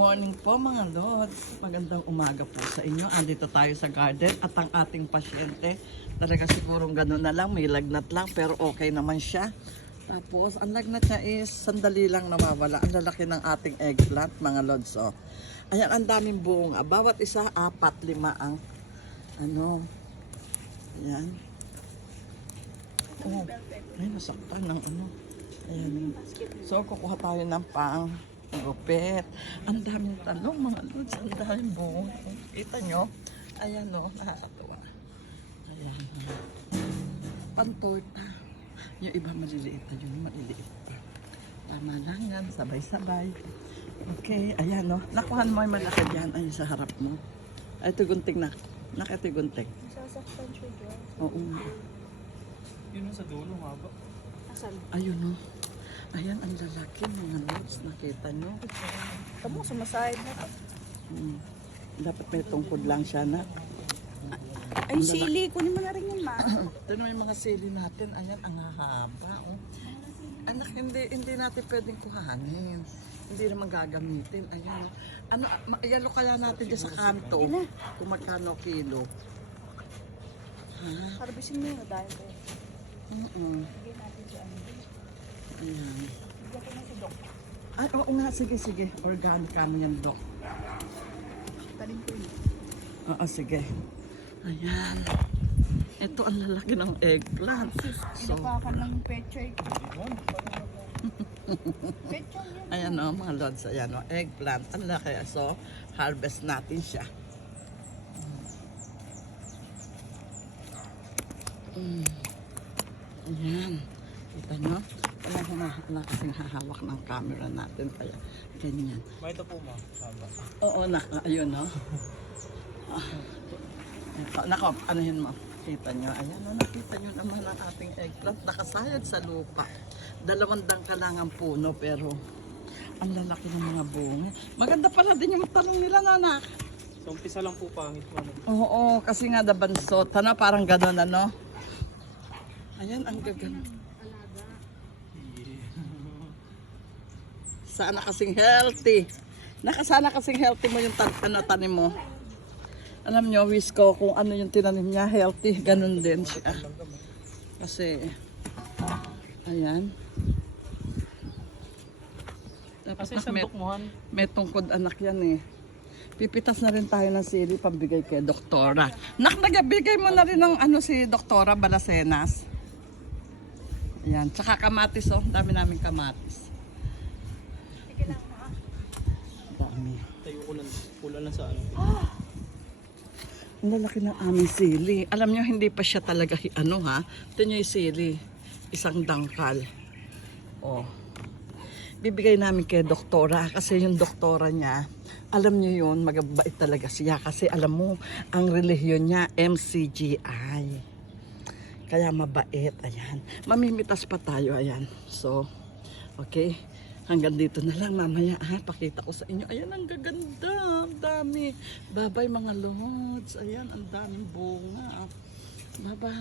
morning po mga Lods. Magandang umaga po sa inyo. Andito tayo sa garden at ang ating pasyente. Talaga sigurong ganun na lang, may lagnat lang pero okay naman siya. Tapos ang lagnat niya is sandali lang nawawala. Ang lalaki ng ating eggplant mga Lods. Oh. Ayan, ang daming bunga. Bawat isa, apat, lima ang ano. Ayan. Oh, ay nasaktan ng ano. Ayan. So, kukuha tayo ng pang gupit. Ang daming talong, mga lods. Ang daming bunga. Kita nyo? Ayan o, nakakatuwa. Ayan. Pantorta. Yung iba maliliit na yun, maliliit pa. Tama lang yan, sabay-sabay. Okay, ayan o. Nakuhan mo yung malaki dyan. Ayun sa harap mo. Ay, tugunting na. Nakatigunting. Sasaktan siya dyan. Oo nga. Yun yung sa dulo, haba. Asan? Ayun o. Ayan, ang lalaki mga lods. Nakita nyo. Tamo, sumasahid na. Hmm. Dapat may tungkod lang siya na. Ay, sili. Kunin mo na rin yung ma. Ito na yung mga sili natin. Ayan, ang hahaba. Oh. Anak, hindi, hindi natin pwedeng kuhanin. Hindi naman gagamitin. Ayan. Ano, ma- iyalo kaya natin dyan sa kanto. Kung magkano kilo. Ha? Harbisin mo yun. Dahil ko. Mm-mm. Bigyan natin siya. Ayan. Ay, oo nga. Sige, sige. Organic kano yan, Dok. Talim ko yun. Oo, sige. Ayan. Ito ang lalaki ng eggplant. So, Inapakan ng pechay. Ayan o, mga lods. Ayan o, eggplant. Ang laki. So, harvest natin siya. Mm. Ayan. Kita nyo? Wala ko na, kasing hahawak ng camera natin. Kaya, ganyan. May ito po, ma. Oo, na, ayun no. Ah, Ito, nako, anuhin mo. Kita nyo, ayan o, nakita nyo naman ang ating eggplant. Nakasayad sa lupa. Dalawang dangka lang ang puno, pero ang lalaki ng mga bunga. Maganda pala din yung talong nila, no, anak? So, umpisa lang po pangit mo. ano. Oo, kasi nga dabansot. Ano, parang gano'n, ano? Ayan, ang gaganda. Sana kasing healthy. Nakasana kasing healthy mo yung tan ano, tanim mo. Alam nyo, wish ko kung ano yung tinanim niya, healthy, ganun din siya. Kasi, ayan. Tapos Kasi isang may, bukmuhan. may tungkod anak yan eh. Pipitas na rin tayo ng sili pambigay kay Doktora. Nak, nagabigay mo na rin ng ano si Doktora Balacenas. Ayan, tsaka kamatis oh. Dami namin kamatis. Dami. Tayo ko lang. Pula lang sa ano. Ang lalaki ng aming sili. Alam nyo, hindi pa siya talaga ano ha. Ito nyo yung sili. Isang dangkal. Oh. Bibigay namin kay doktora kasi yung doktora niya, alam nyo yun, magabait talaga siya kasi alam mo, ang relihiyon niya, MCGI. Kaya mabait, ayan. Mamimitas pa tayo, ayan. So, okay. Hanggang dito na lang mamaya ha. Pakita ko sa inyo. Ayan, ang gaganda. Ang dami. Babay mga lods. Ayan, ang daming bunga. Bye-bye.